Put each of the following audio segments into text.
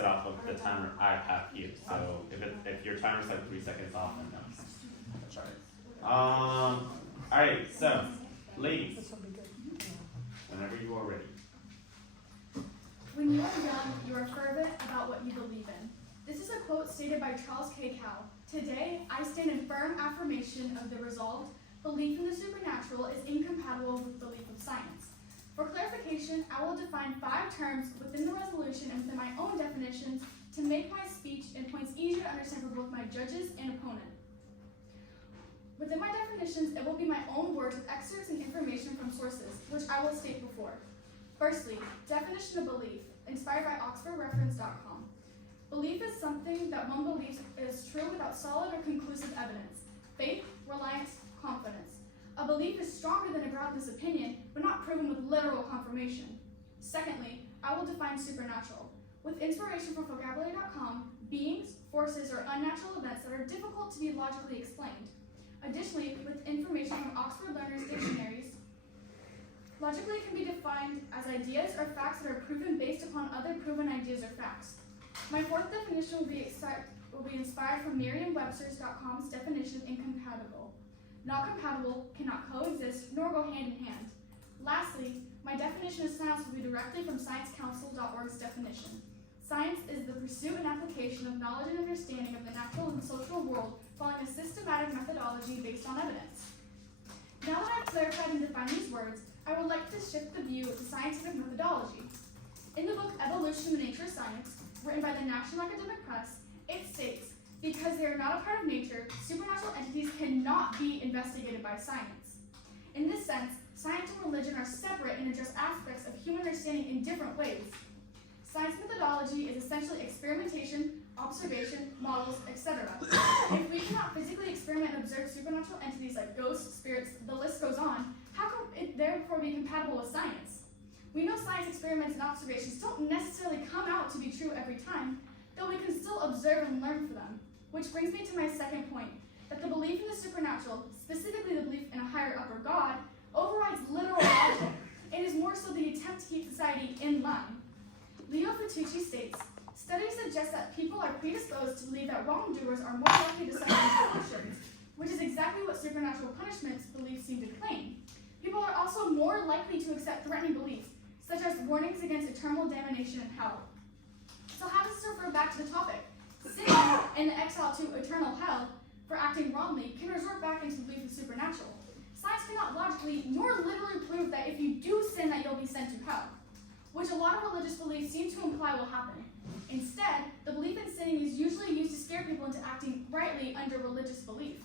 it off of the timer I have here. So if your timer's like 3 seconds off, then no. Alright, so ladies, whenever you are ready. When you are young, you are fervent about what you believe in. This is a quote stated by Charles K. Cow. Today, I stand in firm affirmation of the resolved belief in the supernatural is incompatible with belief of science. For clarification, I will define 5 terms within the resolution and within my own definitions to make my speech and points easier to understand for both my judges and opponent. Within my definitions, it will be my own words with excerpts and information from sources, which I will state before. Firstly, definition of belief, inspired by OxfordReference.com. Belief is something that one believes is true without solid or conclusive evidence. Faith, reliance, confidence. A belief is stronger than a groundless opinion, but not proven with literal confirmation. Secondly, I will define supernatural. With inspiration from vocabulary.com, beings, forces, or unnatural events that are difficult to be logically explained. Additionally, with information from Oxford Learners' dictionaries, logically it can be defined as ideas or facts that are proven based upon other proven ideas or facts. My 4th definition will be inspired from Merriam-Webster's.com's definition incompatible. Not compatible, cannot coexist, nor go hand in hand. Lastly, my definition of science will be directly from ScienceCouncil.org's definition. Science is the pursuit and application of knowledge and understanding of the natural and social world following a systematic methodology based on evidence. Now that I've clarified and defined these words, I would like to shift the view to scientific methodology. In the book Evolution: The Nature of Science, written by the National Academic Press, it states, because they are not a part of nature, supernatural entities cannot be investigated by science. In this sense, science and religion are separate and address aspects of human understanding in different ways. Science methodology is essentially experimentation, observation, models, etc. If we cannot physically experiment and observe supernatural entities like ghosts, spirits, the list goes on, how can it therefore be compatible with science? We know science experiments and observations don't necessarily come out to be true every time, though we can still observe and learn from them. Which brings me to my second point, that the belief in the supernatural, specifically the belief in a higher upper God, overrides literal logic and is more so the attempt to keep society in line. Leo Fitucci states, studies suggest that people are predisposed to believe that wrongdoers are more likely to suffer repercussions, which is exactly what supernatural punishments beliefs seem to claim. People are also more likely to accept threatening beliefs, such as warnings against eternal damnation in hell. So how does this refer back to the topic? Sin and the exile to eternal hell for acting wrongly can resort back into the belief of supernatural. Science cannot logically nor literally prove that if you do sin that you'll be sent to hell, which a lot of religious beliefs seem to imply will happen. Instead, the belief in sinning is usually used to scare people into acting rightly under religious belief.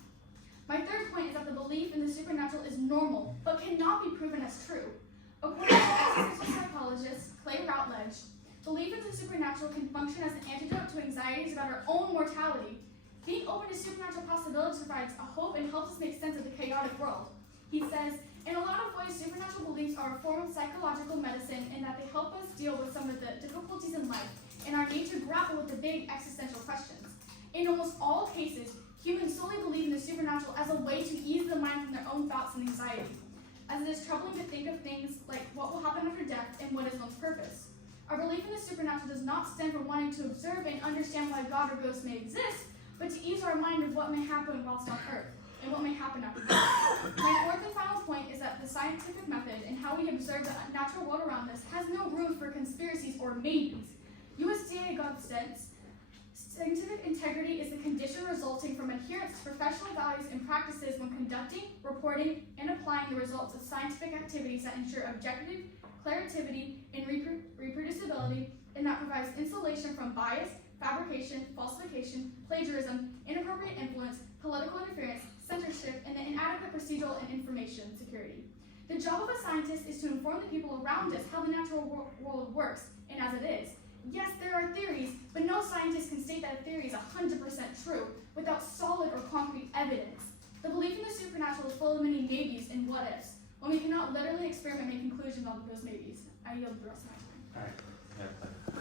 My 3rd point is that the belief in the supernatural is normal, but cannot be proven as true. According to existential psychologist Clay Routledge, belief in the supernatural can function as an antidote to anxieties about our own mortality. Being open to supernatural possibilities provides a hope and helps us make sense of the chaotic world. He says, in a lot of ways, supernatural beliefs are a form of psychological medicine in that they help us deal with some of the difficulties in life and our need to grapple with the big existential questions. In almost all cases, humans solely believe in the supernatural as a way to ease the mind from their own thoughts and anxiety, as it is troubling to think of things like what will happen after death and what is one's purpose. Our belief in the supernatural does not stem from wanting to observe and understand why God or ghosts may exist, but to ease our mind of what may happen whilst on earth, and what may happen after death. My 4th and final point is that the scientific method and how we observe the natural world around us has no room for conspiracies or maybes. USDA God states, scientific integrity is the condition resulting from adherence to professional values and practices when conducting, reporting, and applying the results of scientific activities that ensure objective, clarity, and reproducibility, and that provides insulation from bias, fabrication, falsification, plagiarism, inappropriate influence, political interference, censorship, and the inadequate procedural and information security. The job of a scientist is to inform the people around us how the natural world works, and as it is. Yes, there are theories, but no scientist can state that a theory is 100% true without solid or concrete evidence. The belief in the supernatural is full of many maybes and what-ifs, when we cannot literally experiment and make conclusions on those maybes. I yield the rest of my time. All right.